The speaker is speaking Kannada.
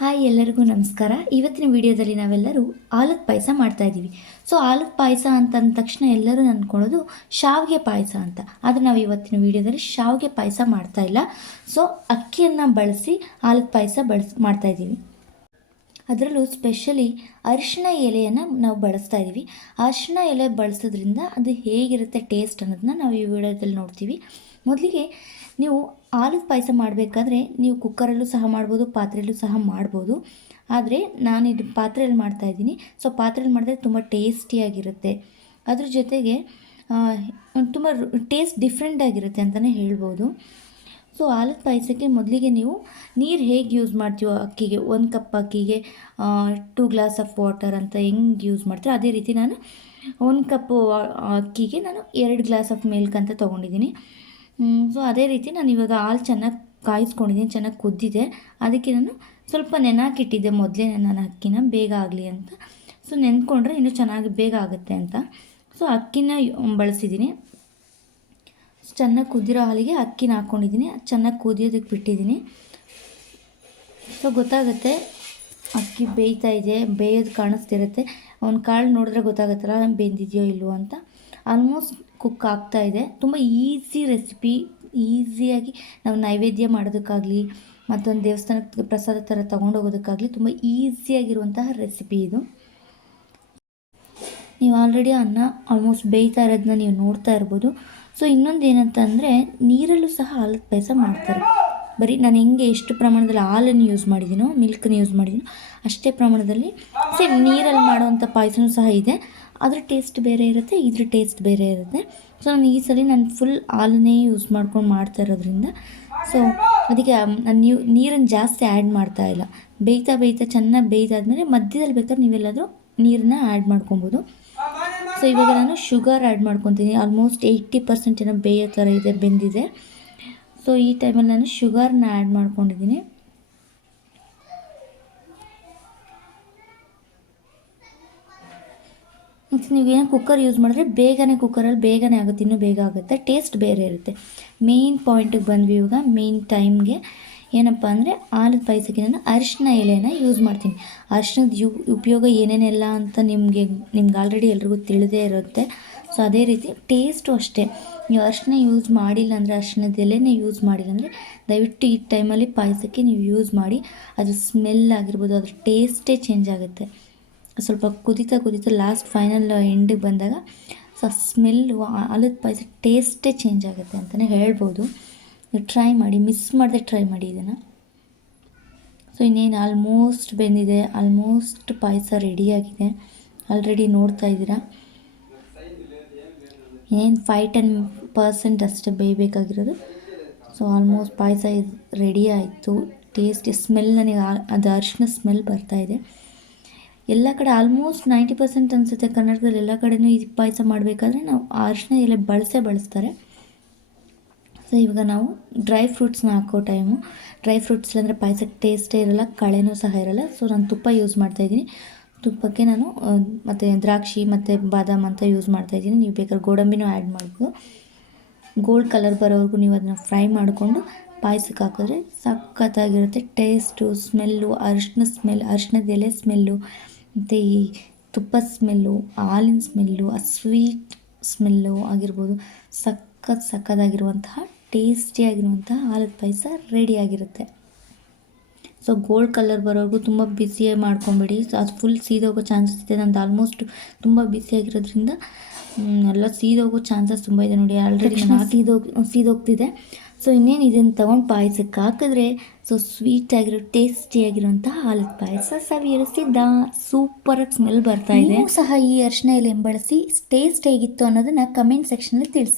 ಹಾಯ್ ಎಲ್ಲರಿಗೂ ನಮಸ್ಕಾರ. ಇವತ್ತಿನ ವಿಡಿಯೋದಲ್ಲಿ ನಾವೆಲ್ಲರೂ ಆಲದ ಪಾಯಸ ಮಾಡ್ತಾ ಇದ್ದೀವಿ. ಸೊ ಆಲದ ಪಾಯಸ ಅಂತ ಅಂದ ತಕ್ಷಣ ಎಲ್ಲರೂ ಅಂದ್ಕೊಳ್ಳೋದು ಶಾವಿಗೆ ಪಾಯಸ ಅಂತ. ಆದರೆ ನಾವು ಇವತ್ತಿನ ವಿಡಿಯೋದಲ್ಲಿ ಶಾವಿಗೆ ಪಾಯಸ ಮಾಡ್ತಾ ಇಲ್ಲ. ಸೊ, ಅಕ್ಕಿಯನ್ನು ಬಳಸಿ ಆಲದ ಪಾಯಸ ಬಳಸಿ, ಮಾಡ್ತಾ ಇದ್ದೀವಿ. ಅದರಲ್ಲೂ ಸ್ಪೆಷಲಿ ಅರಿಶಿನ ಎಲೆಯನ್ನು ನಾವು ಬಳಸ್ತಾ ಇದ್ದೀವಿ ಅರಿಶಿನ ಎಲೆ ಬಳಸೋದ್ರಿಂದ ಅದು ಹೇಗಿರುತ್ತೆ ಟೇಸ್ಟ್ ಅನ್ನೋದನ್ನ ನಾವು ಈ ವಿಡಿಯೋದಲ್ಲಿ ನೋಡ್ತೀವಿ. ಮೊದಲಿಗೆ ನೀವು ಆಲದ ಪಾಯಸ ಮಾಡಬೇಕಾದ್ರೆ ನೀವು ಕುಕ್ಕರಲ್ಲೂ ಸಹ ಮಾಡ್ಬೋದು, ಪಾತ್ರೆಯಲ್ಲೂ ಸಹ ಮಾಡ್ಬೋದು. ಆದರೆ ನಾನು ಇದು ಪಾತ್ರೆಯಲ್ಲಿ ಮಾಡ್ತಾಯಿದ್ದೀನಿ ಸೊ ಪಾತ್ರೆಯಲ್ಲಿ ಮಾಡಿದ್ರೆ ತುಂಬ ಟೇಸ್ಟಿಯಾಗಿರುತ್ತೆ ಅದ್ರ ಜೊತೆಗೆ ತುಂಬ ಟೇಸ್ಟ್ ಡಿಫ್ರೆಂಟ್ ಆಗಿರುತ್ತೆ ಅಂತಲೇ ಹೇಳ್ಬೋದು. ಸೊ ಆಲದ ಪಾಯಸಕ್ಕೆ ಮೊದಲಿಗೆ ನೀವು ನೀರು ಹೇಗೆ ಯೂಸ್ ಮಾಡ್ತೀವೋ ಅಕ್ಕಿಗೆ? ಒಂದು ಕಪ್ ಅಕ್ಕಿಗೆ ಟೂ ಗ್ಲಾಸ್ ಆಫ್ ವಾಟರ್ ಅಂತ ಹೆಂಗೆ ಯೂಸ್ ಮಾಡ್ತೀರೋ ಅದೇ ರೀತಿ ನಾನು ಒಂದು ಕಪ್ಪು ಅಕ್ಕಿಗೆ ನಾನು ಎರಡು ಗ್ಲಾಸ್ ಆಫ್ ಮಿಲ್ಕ್ ಅಂತ ತೊಗೊಂಡಿದ್ದೀನಿ. ಸೊ ಅದೇ ರೀತಿ ನಾನು ಇವಾಗ ಹಾಲು ಚೆನ್ನಾಗಿ ಕಾಯಿಸ್ಕೊಂಡಿದ್ದೀನಿ, ಚೆನ್ನಾಗಿ ಕುದ್ದಿದೆ. ಅದಕ್ಕೆ ನಾನು ಸ್ವಲ್ಪ ನೆನಾಕಿಟ್ಟಿದ್ದೆ ಮೊದಲೇ ನಾನು ಅಕ್ಕಿನ ಬೇಗ ಆಗಲಿ ಅಂತ. ಸೊ ನೆನ್ಕೊಂಡ್ರೆ ಇನ್ನೂ ಚೆನ್ನಾಗಿ ಬೇಗ ಆಗುತ್ತೆ ಅಂತ. ಸೊ ಅಕ್ಕಿನ ಬಳಸಿದ್ದೀನಿ. ಚೆನ್ನಾಗಿ ಕುದಿರೋ ಹಾಲಿಗೆ ಅಕ್ಕಿನ ಹಾಕ್ಕೊಂಡಿದ್ದೀನಿ ಚೆನ್ನಾಗಿ ಕುದಿಯೋದಕ್ಕೆ ಬಿಟ್ಟಿದ್ದೀನಿ. ಸೊ ಗೊತ್ತಾಗುತ್ತೆ, ಅಕ್ಕಿ ಬೇಯ್ತಾ ಇದೆ, ಬೇಯೋದು ಕಾಣಿಸ್ತಿರುತ್ತೆ. ಒಂದು ಕಾಳು ನೋಡಿದ್ರೆ ಗೊತ್ತಾಗುತ್ತಲ್ಲ ಬೆಂದಿದೆಯೋ ಇಲ್ವೋ ಅಂತ. ಆಲ್ಮೋಸ್ಟ್ ಕುಕ್ ಆಗ್ತಾ ಇದೆ. ತುಂಬ ಈಸಿ ರೆಸಿಪಿ ಈಸಿಯಾಗಿ ನಾವು ನೈವೇದ್ಯ ಮಾಡೋದಕ್ಕಾಗಲಿ, ಮತ್ತೊಂದು ದೇವಸ್ಥಾನಕ್ಕೆ ಪ್ರಸಾದ ಥರ ತೊಗೊಂಡೋಗೋದಕ್ಕಾಗಲಿ ತುಂಬ ಈಸಿಯಾಗಿರುವಂತಹ ರೆಸಿಪಿ ಇದು. ನೀವು ಆಲ್ರೆಡಿ ಅನ್ನ ಆಲ್ಮೋಸ್ಟ್ ಬೇಯ್ತಾ ಇರೋದನ್ನ ನೀವು ನೋಡ್ತಾ ಇರ್ಬೋದು. ಸೊ ಇನ್ನೊಂದು ಏನಂತ ಅಂದರೆ ನೀರಲ್ಲೂ ಸಹ ಹಾಲದ ಪಾಯಸ ಮಾಡ್ತಾರೆ. ಬರೀ ನಾನು ಹೆಂಗೆ ಎಷ್ಟು ಪ್ರಮಾಣದಲ್ಲಿ ಹಾಲನ್ನು ಯೂಸ್ ಮಾಡಿದ್ದೀನೋ ಮಿಲ್ಕನ್ನು ಯೂಸ್ ಮಾಡಿದ್ದೀನೋ ಅಷ್ಟೇ ಪ್ರಮಾಣದಲ್ಲಿ ಸೇಮ್ ನೀರಲ್ಲಿ ಮಾಡುವಂಥ ಪಾಯಸನೂ ಸಹ ಇದೆ. ಅದ್ರ ಟೇಸ್ಟ್ ಬೇರೆ ಇರುತ್ತೆ, ಇದ್ರ ಟೇಸ್ಟ್ ಬೇರೆ ಇರುತ್ತೆ. ಸೊ ನಾನು ಈ ಸಲ ನಾನು ಫುಲ್ ಹಾಲನ್ನೇ ಯೂಸ್ ಮಾಡ್ಕೊಂಡು ಮಾಡ್ತಾ ಇರೋದ್ರಿಂದ ಸೊ ಅದಕ್ಕೆ ನಾನು ನೀವು ನೀರನ್ನು ಜಾಸ್ತಿ ಆ್ಯಡ್ ಮಾಡ್ತಾ ಇಲ್ಲ. ಬೇಯ್ತಾ ಬೇಯ್ತಾ ಚೆನ್ನಾಗಿ ಬೇಯ್ದಾದ್ಮೇಲೆ ಮಧ್ಯದಲ್ಲಿ ಬೇಕಾದ್ರೆ ನೀವೆಲ್ಲಾದರೂ ನೀರನ್ನ ಆ್ಯಡ್ ಮಾಡ್ಕೊಬೋದು. ಸೊ ಇವಾಗ ನಾನು ಶುಗರ್ ಆ್ಯಡ್ ಮಾಡ್ಕೊತೀನಿ. ಆಲ್ಮೋಸ್ಟ್ ಏಯ್ಟಿ ಪರ್ಸೆಂಟ್ ಏನೋ ಬೇಯೋ ಥರ ಇದೆ, ಬೆಂದಿದೆ. ಸೊ ಈ ಟೈಮಲ್ಲಿ ನಾನು ಶುಗರ್ನ ಆ್ಯಡ್ ಮಾಡ್ಕೊಂಡಿದ್ದೀನಿ. ನೀವು ಏನು ಕುಕ್ಕರ್ ಯೂಸ್ ಮಾಡಿದ್ರೆ ಬೇಗನೆ ಕುಕ್ಕರಲ್ಲಿ ಬೇಗನೆ ಆಗುತ್ತೆ, ಇನ್ನೂ ಬೇಗ ಆಗುತ್ತೆ. ಟೇಸ್ಟ್ ಬೇರೆ ಇರುತ್ತೆ. ಮೇಯ್ನ್ ಪಾಯಿಂಟಿಗೆ ಬಂದ್ವಿ ಇವಾಗ ಮೇಯ್ನ್ ಟೈಮ್ಗೆ ಏನಪ್ಪ ಅಂದರೆ ಆಲದ ಪಾಯಸಕ್ಕೆ ನಾನು ಅರಿಶಿನ ಎಲೆನ ಯೂಸ್ ಮಾಡ್ತೀನಿ. ಅರಿಶಿನದ ಯು ಉಪಯೋಗ ಏನೇನೆಲ್ಲ ಅಂತ ನಿಮಗೆ, ನಿಮ್ಗೆ ಆಲ್ರೆಡಿ ಎಲ್ರಿಗೂ ತಿಳಿದೇ ಇರುತ್ತೆ. ಸೊ ಅದೇ ರೀತಿ ಟೇಸ್ಟು ಅಷ್ಟೇ. ನೀವು ಅರಿಶಿನ ಯೂಸ್ ಮಾಡಿಲ್ಲ ಅಂದರೆ ಅರಿಶಿನದ ಎಲೆನೇ ಯೂಸ್ ಮಾಡಿಲ್ಲ ಅಂದರೆ ದಯವಿಟ್ಟು ಈ ಟೈಮಲ್ಲಿ ಪಾಯಸಕ್ಕೆ ನೀವು ಯೂಸ್ ಮಾಡಿ, ಅದು ಸ್ಮೆಲ್ ಆಗಿರ್ಬೋದು, ಅದ್ರ ಟೇಸ್ಟೇ ಚೇಂಜ್ ಆಗುತ್ತೆ. ಸ್ವಲ್ಪ ಕುದಿತಾ ಕುದಿತಾ ಲಾಸ್ಟ್ ಫೈನಲ್ ಎಂಡಿಗೆ ಬಂದಾಗ ಸೊ ಸ್ಮೆಲ್ಲು ಆಲದ ಪಾಯಸ ಟೇಸ್ಟೇ ಚೇಂಜ್ ಆಗುತ್ತೆ ಅಂತಲೇ ಹೇಳ್ಬೋದು. ಟ್ರೈ ಮಾಡಿ ಮಿಸ್ ಮಾಡದೆ ಟ್ರೈ ಮಾಡಿ ಇದನ್ನು. ಸೊ ಇನ್ನೇನು ಆಲ್ಮೋಸ್ಟ್ ಬೆಂದಿದೆ ಆಲ್ಮೋಸ್ಟ್ ಪಾಯಸ ರೆಡಿಯಾಗಿದೆ ಆಲ್ರೆಡಿ ನೋಡ್ತಾ ಇದ್ದೀರಾ? ಏನು ಫೈವ್ ಟೆನ್ ಪರ್ಸೆಂಟ್ ಅಷ್ಟೇ ಬೇಯಬೇಕಾಗಿರೋದು. ಸೊ ಆಲ್ಮೋಸ್ಟ್ ಪಾಯಸ ರೆಡಿ ಆಯಿತು. ಟೇಸ್ಟ್ ಸ್ಮೆಲ್ ನನಗೆ ಅದು ಅರಿಶಿನ ಸ್ಮೆಲ್ ಬರ್ತಾಯಿದೆ ಎಲ್ಲ ಕಡೆ ಆಲ್ಮೋಸ್ಟ್ ನೈಂಟಿ ಪರ್ಸೆಂಟ್ ಅನಿಸುತ್ತೆ ಕರ್ನಾಟಕದಲ್ಲಿ ಎಲ್ಲ ಕಡೆಯೂ ಈ ಪಾಯಸ ಮಾಡಬೇಕಾದ್ರೆ ನಾವು ಅರಿಶಿನ ಎಲೆ ಬಳಸೇ ಬಳಸ್ತಾರೆ. ಸೊ ಇವಾಗ ನಾವು ಡ್ರೈ ಫ್ರೂಟ್ಸ್ನ ಹಾಕೋ ಟೈಮು ಡ್ರೈ ಫ್ರೂಟ್ಸ್ ಅಂದರೆ ಪಾಯಸಕ್ಕೆ ಟೇಸ್ಟೇ ಇರೋಲ್ಲ, ಕಳೆನೂ ಸಹ ಇರೋಲ್ಲ. ಸೊ ನಾನು ತುಪ್ಪ ಯೂಸ್ ಮಾಡ್ತಾಯಿದ್ದೀನಿ ತುಪ್ಪಕ್ಕೆ ನಾನು ಮತ್ತು ದ್ರಾಕ್ಷಿ ಮತ್ತು ಬಾದಾಮ್ ಅಂತ ಯೂಸ್ ಮಾಡ್ತಾಯಿದ್ದೀನಿ ನೀವು ಬೇಕಾದ್ರೆ ಗೋಡಂಬಿನೂ ಆ್ಯಡ್ ಮಾಡ್ಬೋದು. ಗೋಲ್ಡ್ ಕಲರ್ ಬರೋವರೆಗೂ ನೀವು ಅದನ್ನು ಫ್ರೈ ಮಾಡಿಕೊಂಡು ಪಾಯಸಕ್ಕೆ ಹಾಕಿದ್ರೆ ಸಖತ್ತಾಗಿರುತ್ತೆ. ಟೇಸ್ಟು ಸ್ಮೆಲ್ಲು ಅರಿಶಿನ ಸ್ಮೆಲ್ ಅರಿಶಿನದ ಎಲೆ ಸ್ಮೆಲ್ಲು ಮತ್ತು ಈ ತುಪ್ಪ ಸ್ಮೆಲ್ಲು ಹಾಲಿನ ಸ್ಮೆಲ್ಲು ಆ ಸ್ವೀಟ್ ಸ್ಮೆಲ್ಲು ಆಗಿರ್ಬೋದು. ಸಖತ್ ಸಖತ್ತಾಗಿರುವಂತಹ ಟೇಸ್ಟಿಯಾಗಿರುವಂತಹ ಹಾಲದ ಪಾಯಸ ರೆಡಿಯಾಗಿರುತ್ತೆ ಸೊ ಗೋಲ್ಡ್ ಕಲರ್ ಬರೋವರೆಗೂ ತುಂಬ ಬಿಸಿಯಾಗಿ ಮಾಡ್ಕೊಬೇಡಿ. ಸೊ ಅದು ಫುಲ್ ಸೀದೋಗೋ ಚಾನ್ಸಸ್ ಇದೆ. ನಂದು ಆಲ್ಮೋಸ್ಟ್ ತುಂಬ ಬಿಸಿಯಾಗಿರೋದ್ರಿಂದ ಎಲ್ಲ ಸೀದೋಗೋ ಚಾನ್ಸಸ್ ತುಂಬ ಇದೆ ನೋಡಿ. ಆಲ್ರೆಡಿ ಸೀದೋಗಿ ಸೀದೋಗ್ತಿದೆ ಸೊ ಇನ್ನೇನು ಇದನ್ನು ತೊಗೊಂಡು ಪಾಯಸಕ್ಕೆ ಹಾಕಿದ್ರೆ ಸೊ ಸ್ವೀಟಾಗಿರೋ ಟೇಸ್ಟಿಯಾಗಿರುವಂಥ ಹಾಲದ ಪಾಯಸ ಸವಿಯರಿಸಿದ್ದ ಸೂಪರಾಗಿ ಸ್ಮೆಲ್ ಬರ್ತಾ ಇದೆ. ಸಹ ಈ ಅರ್ಶನ ಎಲೆ ಬಳಸಿ ಟೇಸ್ಟ್ ಹೇಗಿತ್ತು ಅನ್ನೋದನ್ನು ಕಮೆಂಟ್ ಸೆಕ್ಷನಲ್ಲಿ ತಿಳಿಸಿ.